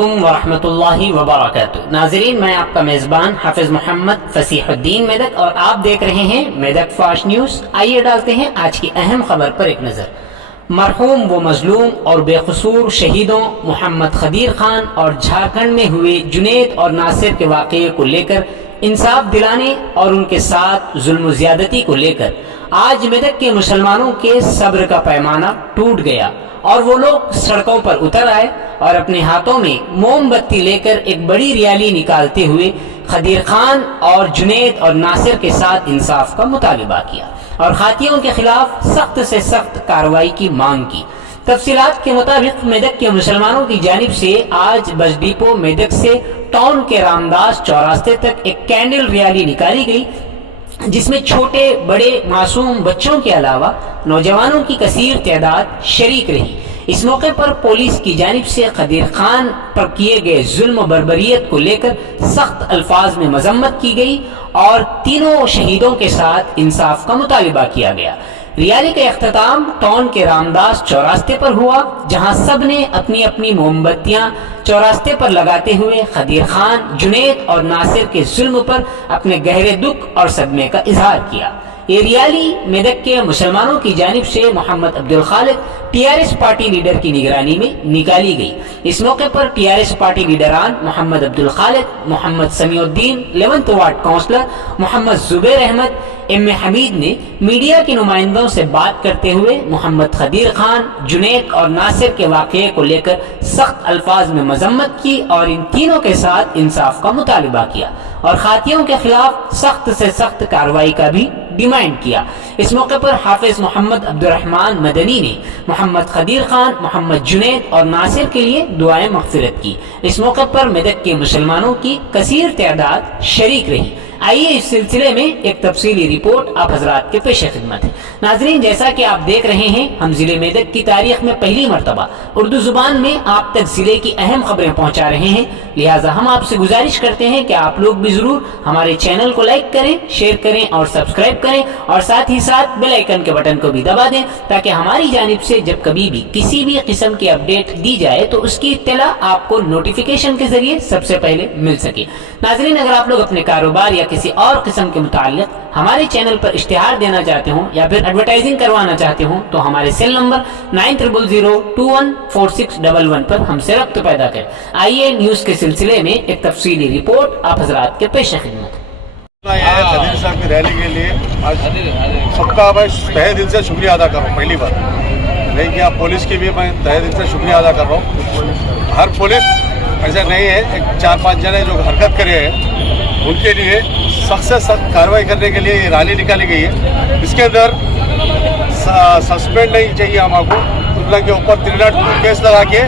علیکم ورحمۃ اللہ وبرکاتہ۔ ناظرین، میں آپ کا میزبان حافظ محمد فصیح الدین میدک اور آپ دیکھ رہے ہیں میدک فاسٹ نیوز۔ آئیے ڈالتے ہیں آج کی اہم خبر پر ایک نظر۔ مرحوم و مظلوم اور بے قصور شہیدوں محمد خدیر خان اور جھارکھنڈ میں ہوئے جنید اور ناصر کے واقعے کو لے کر انصاف دلانے اور ان کے ساتھ ظلم و زیادتی کو لے کر آج میدک کے مسلمانوں کے صبر کا پیمانہ ٹوٹ گیا اور وہ لوگ سڑکوں پر اتر آئے اور اپنے ہاتھوں میں موم بتی لے کر ایک بڑی ریالی نکالتے ہوئے خدیر خان اور جنید اور ناصر کے ساتھ انصاف کا مطالبہ کیا اور خاطیوں کے خلاف سخت سے سخت کارروائی کی مانگ کی۔ تفصیلات کے مطابق میدک کے مسلمانوں کی جانب سے آج بس ڈپو میدک سے ٹاؤن کے رامداس چوراستے تک ایک کینڈل ریالی نکالی گئی، جس میں چھوٹے بڑے معصوم بچوں کے علاوہ نوجوانوں کی کثیر تعداد شریک رہی۔ اس موقع پر پولیس کی جانب سے خدیر خان پر کیے گئے ظلم و بربریت کو لے کر سخت الفاظ میں مذمت کی گئی اور تینوں شہیدوں کے ساتھ انصاف کا مطالبہ کیا گیا۔ ریالی کا اختتام ٹاؤن کے رامداس چوراستے پر ہوا، جہاں سب نے اپنی اپنی موم بتیاں چوراستے پر لگاتے ہوئے خدیر خان، جنید اور ناصر کے ظلم پر اپنے گہرے دکھ اور صدمے کا اظہار کیا۔ یہ ریالی میدک کے مسلمانوں کی جانب سے محمد عبدالخالق TRS پارٹی لیڈر کی نگرانی میں نکالی گئی۔ اس موقع پر TRS پارٹی لیڈران محمد عبدالخالق، محمد سمیع الدین 11th وارڈ کونسلر، محمد زبیر احمد، حمید نے میڈیا کے نمائندوں سے بات کرتے ہوئے محمد خدیر خان، جنید اور ناصر کے واقعے کو لے کر سخت الفاظ میں مذمت کی اور ان تینوں کے ساتھ انصاف کا مطالبہ کیا اور خاطیوں کے خلاف سخت سے سخت کارروائی کا بھی ڈیمانڈ کیا۔ اس موقع پر حافظ محمد عبدالرحمن مدنی نے محمد خدیر خان، محمد جنید اور ناصر کے لیے دعائیں مغفرت کی۔ اس موقع پر میدک کے مسلمانوں کی کثیر تعداد شریک رہی۔ آئیے اس سلسلے میں ایک تفصیلی رپورٹ آپ حضرات کے پیش خدمت ہے۔ ناظرین، جیسا کہ آپ دیکھ رہے ہیں، ہم ضلع میدک کی تاریخ میں پہلی مرتبہ اردو زبان میں آپ تک ضلع کی اہم خبریں پہنچا رہے ہیں، لہٰذا ہم آپ سے گزارش کرتے ہیں کہ آپ لوگ بھی ضرور ہمارے چینل کو لائک کریں، شیئر کریں اور سبسکرائب کریں اور ساتھ ہی ساتھ بیل آئیکن کے بٹن کو بھی دبا دیں تاکہ ہماری جانب سے جب کبھی بھی کسی بھی قسم کی اپڈیٹ دی جائے تو اس کی اطلاع آپ کو نوٹیفیکیشن کے ذریعے سب سے پہلے مل سکے۔ ناظرین، اگر آپ لوگ اپنے کاروبار یا کسی اور قسم کے متعلق ہمارے چینل پر اشتہار دینا چاہتے ہوں یا پھر ایڈورٹائزنگ کروانا چاہتے ہوں تو ہمارے سیل نمبر 9000214611 پر ہم سے رابطہ پیدا کریں۔ آئیے نیوز کے سلسلے میں ایک تفصیلی رپورٹ آپ حضرات کے پیش خدمت۔ خدیر صاحب کی ریلی کے لیے آج سب کا میں تہہ دل سے شکریہ ادا کر رہا ہوں۔ پہلی بات نہیں کیا پولیس کی بھی میں تہہ دل سے شکریہ ادا کر رہا ہوں۔ ہر پولیس ایسا نہیں ہے، ایک 4-5 جنے جو حرکت کرے ہیں ان کے لیے سخت سے سخت کارروائی کرنے کے لیے یہ ریلی نکالی گئی ہے۔ اس کے اندر سسپینڈ نہیں چاہیے ہم کو، ان کے اوپر 302 کیس لگا کے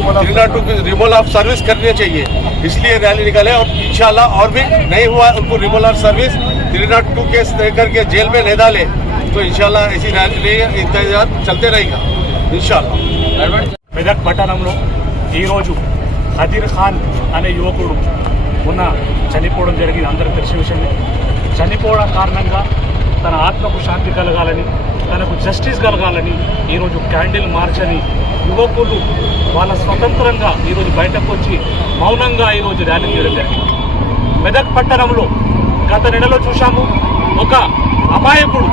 302 ریموول آف سروس کرنے چاہیے، اس لیے ریلی نکالے اور انشاءاللہ اور بھی نہیں ہوا ان کو ریموول آف سروس 302 کیس دے کر کے جیل میں نہیں ڈالے تو انشاءاللہ ایسی ریلی انتظار چلتے رہے گا انشاءاللہ۔ మెదక్ పట్టణంలో ఈరోజు ఖదీర్ ఖాన్ అనే యువకుడు మొన్న చనిపోవడం జరిగింది, అందరికీ తెలిసిన విషయమే। చనిపోవడం కారణంగా తన ఆత్మకు శాంతి కలగాలని, తనకు జస్టిస్ కలగాలని ఈరోజు క్యాండిల్ మార్చ్ అని యువకులు వాళ్ళ స్వతంత్రంగా ఈరోజు బయటకు వచ్చి మౌనంగా ఈరోజు ర్యాలీ చేయడం జరిగింది। మెదక్ పట్టణంలో గత నెలలో చూశాము, ఒక అమాయకుడు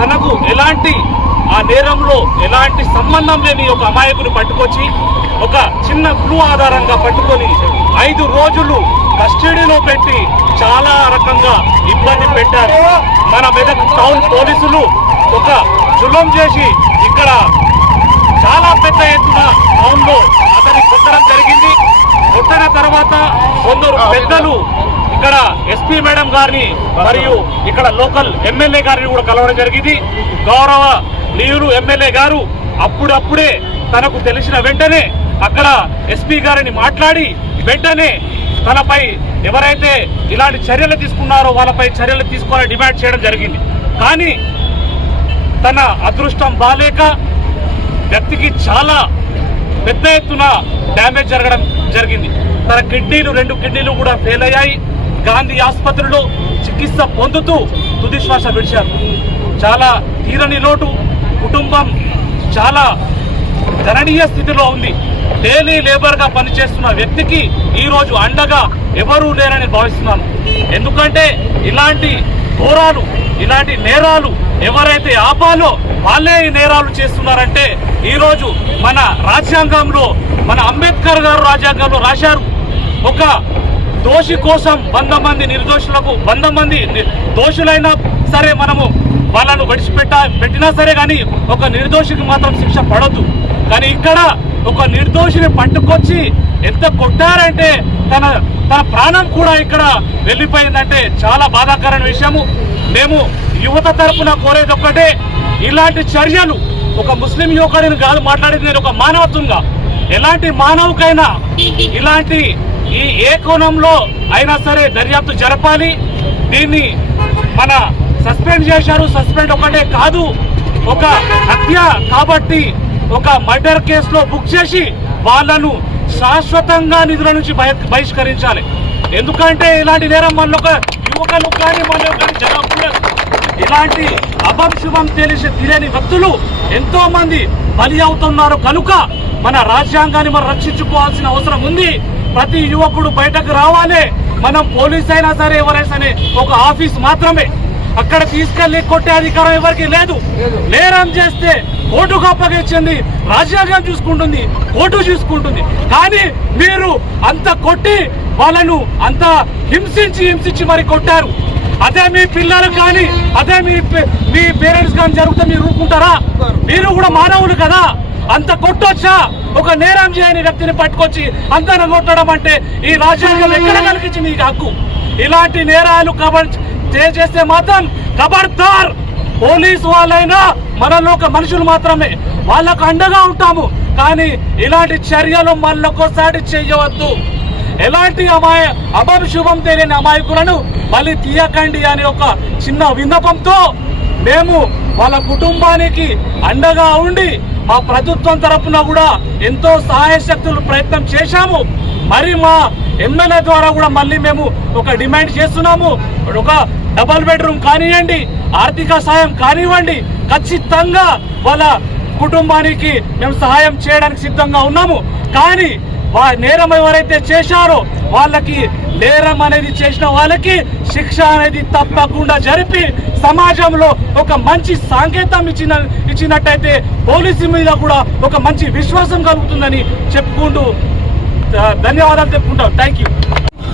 తనకు ఎలాంటి ఆ నేరంలో ఎలాంటి సంబంధం లేని ఒక అమాయకుని పట్టుకొచ్చి ఒక చిన్న క్లూ ఆధారంగా పట్టుకొని 5 రోజులు కస్టడీలో పెట్టి చాలా రకంగా ఇబ్బంది పెట్టారు। మన మెదక్ టౌన్ పోలీసులు ఒక జులుం చేసి ఇక్కడ చాలా పెద్ద ఎత్తున టౌన్లో అతన్ని కొట్టడం జరిగింది। కొట్టిన తర్వాత కొందరు పెద్దలు ఇక్కడ SP మేడం గారిని మరియు ఇక్కడ లోకల్ MLA గారిని కూడా కలవడం జరిగింది। గౌరవ నీరు MLA గారు అప్పుడప్పుడే తనకు తెలిసిన వెంటనే అక్కడ SP గారిని మాట్లాడి వెంటనే తనపై ఎవరైతే ఇలాంటి చర్యలు తీసుకున్నారో వాళ్ళపై చర్యలు తీసుకోవాలని డిమాండ్ చేయడం జరిగింది। కానీ తన అదృష్టం బాలేక వ్యక్తికి చాలా పెద్ద ఎత్తున డ్యామేజ్ జరగడం జరిగింది। తన కిడ్నీలు 2 కిడ్నీలు కూడా ఫెయిల్ అయ్యాయి। గాంధీ ఆసుపత్రిలో చికిత్స పొందుతూ తుది శ్వాస విడిచారు। చాలా తీరని లోటు, కుటుంబం చాలా దయనీయ స్థితిలో ఉంది. డైలీ లేబర్గా పనిచేస్తున్న వ్యక్తికి ఈరోజు అండగా ఎవరూ లేరని భావిస్తున్నాను. ఎందుకంటే ఇలాంటి ఘోరాలు, ఇలాంటి నేరాలు ఎవరైతే ఆపాలో వాళ్ళే ఈ నేరాలు చేస్తున్నారంటే, ఈరోజు మన రాజ్యాంగంలో, మన అంబేద్కర్ గారు రాజ్యాంగంలో రాశారు, ఒక దోషి కోసం 100 మంది నిర్దోషులకు 100 మంది దోషులైనా సరే మనము వాళ్ళను పెట్టినా సరే కానీ ఒక నిర్దోషికి మాత్రం శిక్ష పడొద్దు. కానీ ఇక్కడ ఒక నిర్దోషిని పట్టుకొచ్చి ఎంత కొట్టారంటే తన ప్రాణం కూడా ఇక్కడ వెళ్ళిపోయిందంటే చాలా బాధాకరమైన విషయము. మేము యువత తరపున కోరేది ఒక్కటే, ఇలాంటి చర్యలు ఒక ముస్లిం యువకుడిని కాదు మాట్లాడేది, నేను ఒక మానవత్వంగా ఎలాంటి మానవుకైనా ఇలాంటి ఈ ఏ కోణంలో అయినా సరే దర్యాప్తు జరపాలి. దీన్ని మన సస్పెండ్ చేశారు, సస్పెండ్ ఒకటే కాదు, ఒక హత్య కాబట్టి ఒక మర్డర్ కేసులో బుక్ చేసి వాళ్ళను శాశ్వతంగా నిధుల నుంచి బహిష్కరించాలి. ఎందుకంటే ఇలాంటి నేరం మనలో యువకులు కానీ మనలో కానీ జరగకూడదు. ఇలాంటి అభంశుభం తెలియని వ్యక్తులు ఎంతో మంది బలి అవుతున్నారు కనుక మన రాజ్యాంగాన్ని మనం రక్షించుకోవాల్సిన అవసరం ఉంది. ప్రతి యువకుడు బయటకు రావాలి. మనం పోలీస్ అయినా సరే ఎవరైనా సరే ఒక ఆఫీస్ మాత్రమే, అక్కడ తీసుకెళ్లి కొట్టే అధికారం ఎవరికి లేదు. నేరం చేస్తే కోర్టుకు అప్పగించింది, రాజ్యాంగం చూసుకుంటుంది, కోర్టు చూసుకుంటుంది. కానీ మీరు అంత కొట్టి వాళ్ళను అంత హింసించి మరి కొట్టారు. అదే మీ పిల్లలకు కానీ అదే మీ పేరెంట్స్ కానీ జరిగితే మీరు ఊరుకుంటారా? మీరు కూడా మానవులు కదా, అంత కొట్టొచ్చా? ఒక నేరం చేయని వ్యక్తిని పట్టుకొచ్చి అంతన కొట్టడం అంటే ఈ రాజ్యాంగం ఎక్కడ కలిగించి మీకు హక్కు? ఇలాంటి నేరాలు చేస్తే మాత్రం ఖబర్దార్. పోలీసు వాళ్ళైనా మనలో ఒక మనుషులు మాత్రమే, వాళ్ళకు అండగా ఉంటాము. కానీ ఇలాంటి చర్యలు మళ్ళొకసారి చేయవద్దు. ఎలాంటి అభంశుభం తెలియని అమాయకులను మళ్ళీ తీయకండి అని ఒక చిన్న విన్నపంతో మేము వాళ్ళ కుటుంబానికి అండగా ఉండి మా ప్రభుత్వం తరఫున కూడా ఎంతో సహాయ శక్తులు ప్రయత్నం చేశాము. మరి మా ఎమ్మెల్యే ద్వారా కూడా మళ్ళీ మేము ఒక డిమాండ్ చేస్తున్నాము. ఒక డబుల్ బెడ్రూమ్ కానివ్వండి, ఆర్థిక సాయం కానివ్వండి, ఖచ్చితంగా వాళ్ళ కుటుంబానికి మేము సహాయం చేయడానికి సిద్ధంగా ఉన్నాము. కానీ నేరం ఎవరైతే చేశారో వాళ్ళకి, నేరం అనేది చేసిన వాళ్ళకి శిక్ష అనేది తప్పకుండా జరిపి సమాజంలో ఒక మంచి సంకేతం ఇచ్చినట్టయితే పోలీసు మీద కూడా ఒక మంచి విశ్వాసం కలుగుతుందని చెప్పుకుంటూ ధన్యవాదాలు చెప్పుకుంటాం. Thank you.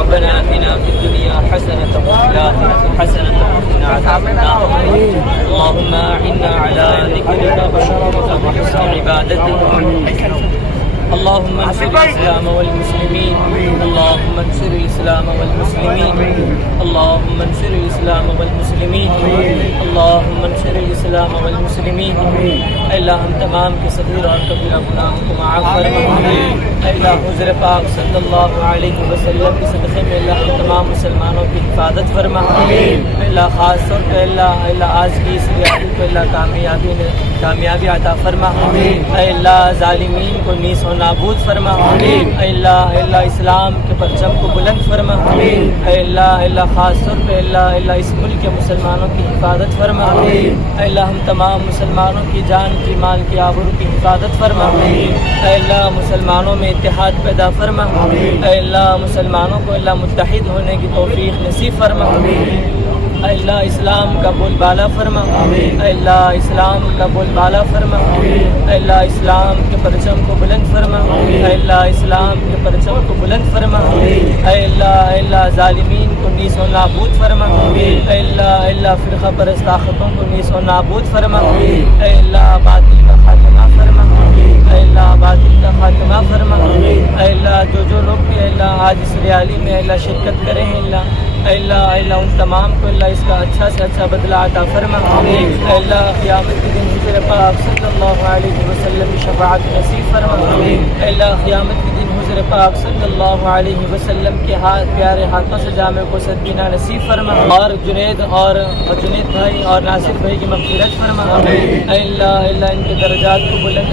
ربنا آتنا في الدنيا حسنة وفي الآخرة حسنة وقنا عذاب النار اللهم أعنا على ذكرك وشكرك وحسن عبادتك اللهم انصر الإسلام والمسلمين اللهم انصر الإسلام والمسلمين اللهم انصر الإسلام والمسلمين اللهم انصر الإسلام والمسلمين اے اللہ ہم تمام کے صغیر اور کبیرہ گناہوں کو معاف فرما اے اللہ حضور پاک صلی اللہ علیہ وسلم کے صدقے میں اللہ ہم تمام مسلمانوں کی حفاظت فرما اے اللہ خاص طور پہ اللہ آج کی اس ریاضی کو اللہ کامیابی عطا فرما اے اللہ ظالمین کو نیز و نابود فرما اے اللہ اسلام کے پرچم کو بلند فرما اے اللہ خاص طور پہ اللہ اس ملک کے مسلمانوں کی حفاظت فرما اے اللہ ہم تمام مسلمانوں کی جان کی مال کی آبرو کی حفاظت فرما اے اللہ مسلمانوں میں اتحاد پیدا فرما اے اللہ مسلمانوں کو اللہ متحد ہونے کی توفیق نصیب فرما اے اللہ اسلام کا بول بالا فرما اے اللہ اسلام کا بول بالا فرما اے اللہ اسلام کے پرچم کو بلند فرما اے اللہ اسلام کے پرچم کو بلند فرما اے اللہ ظالمین کو نیز و نابود فرما اے اللہ فرقہ پرست طاقتوں کو نیز و نابود فرما اے اللہ باطل کا خاتمہ فرما اے اللہ باطل کا خاتمہ فرما اے اللہ جو لوگ بھی اللہ آج اس ریالی میں اللہ شرکت کریں اے اللہ ان تمام کو اللہ اس کا اچھا سے اچھا بدلہ عطا فرما اے اللہ قیامت کے دن حضور پاک صلی اللہ علیہ وسلم کی شفاعت نصیب فرما اے اللہ قیامت کے دن حضور پاک صلی اللہ علیہ وسلم کے پیارے ہاتھوں سے جامع کو سدینہ نصیب فرما اور جنید بھائی اور ناصر بھائی کی مغفرت فرما اے اللہ ان کے درجات کو بلند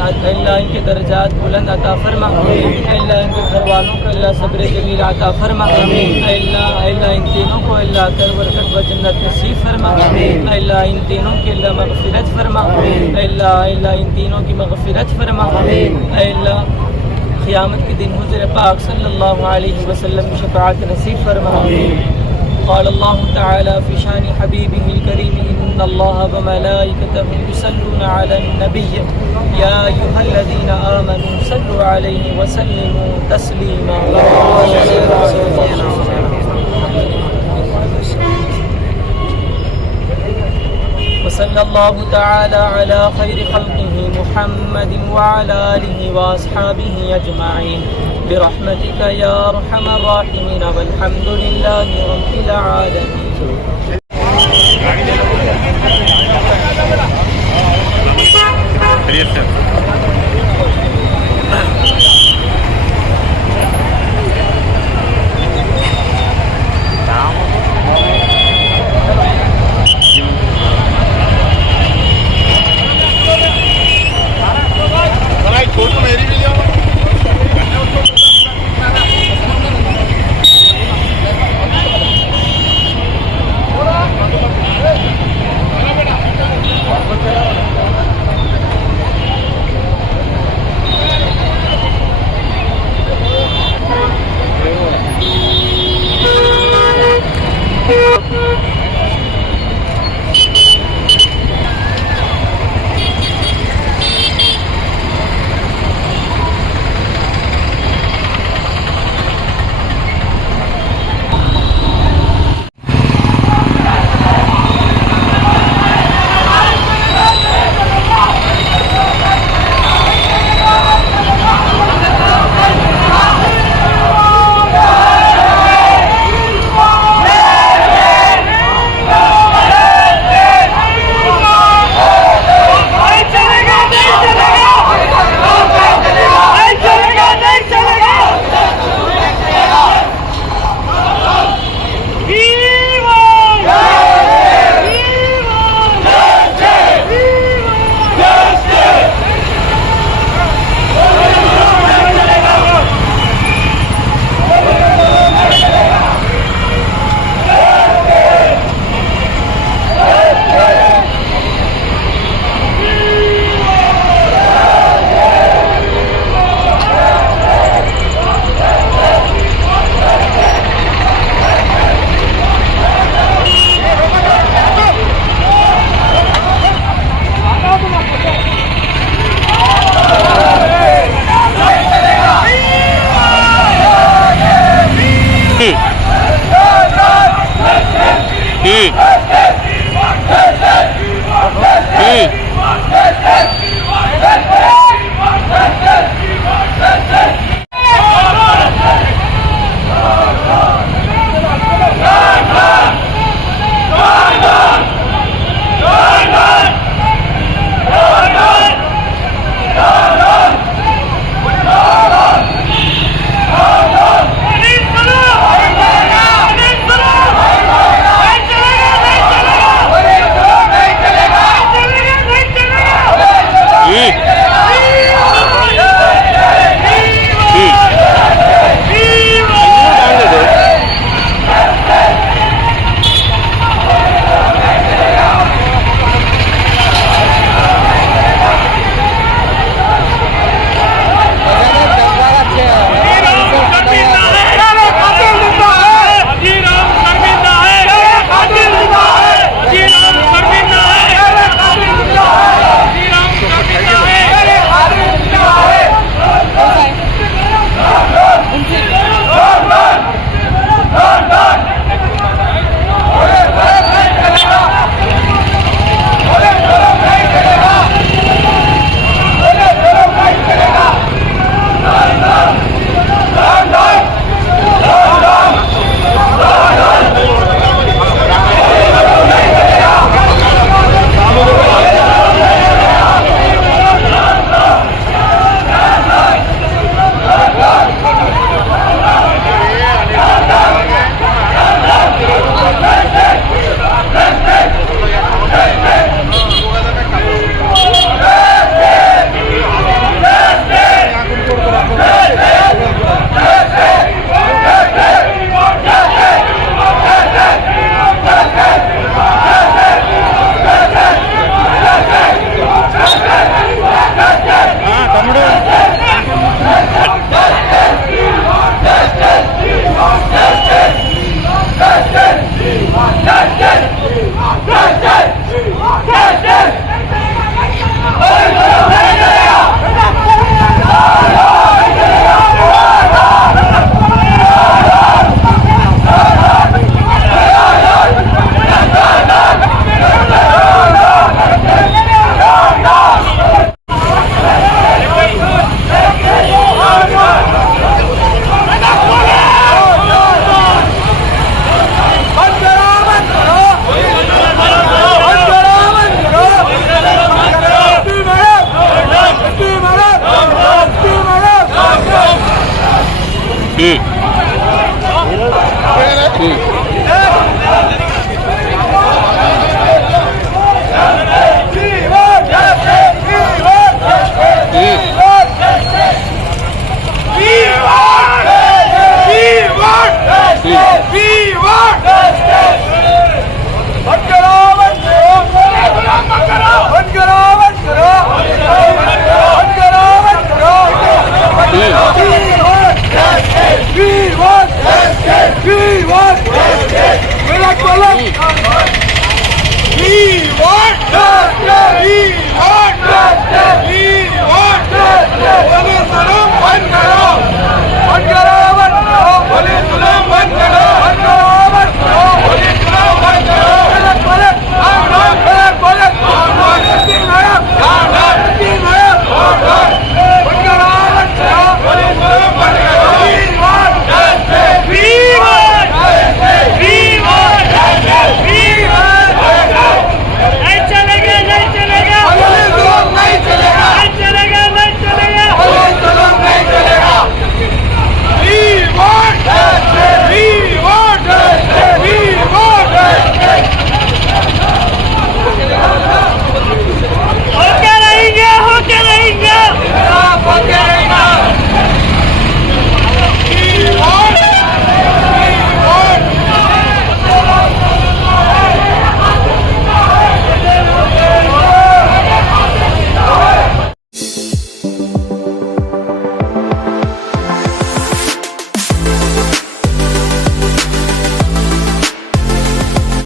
ان کے درجات بلند عطا فرما اے اللہ ان کے گھر والوں کو اللہ صبر جمیل عطا فرما اے اللہ ان تینوں کو اللہ کر برکت و جنت نصیب فرما اے اللہ ان تینوں کی اللہ مغفرت فرما اے اللہ ان تینوں کی مغفرت فرما اے اللہ قیامت کے دن حضور پاک صلی اللہ علیہ وسلم کی شفاعت نصیب فرما قال الله تعالى في شان حبيبه الكريم إن الله وملائكته يصلون على النبي يا أيها الذين آمنوا صلوا عليه وسلموا تسليما وصلى الله تعالى على خير خلقه محمد وعلى آله وأصحابه أجمعين برحمتك يا أرحم الراحمين والحمد لله رب العالمين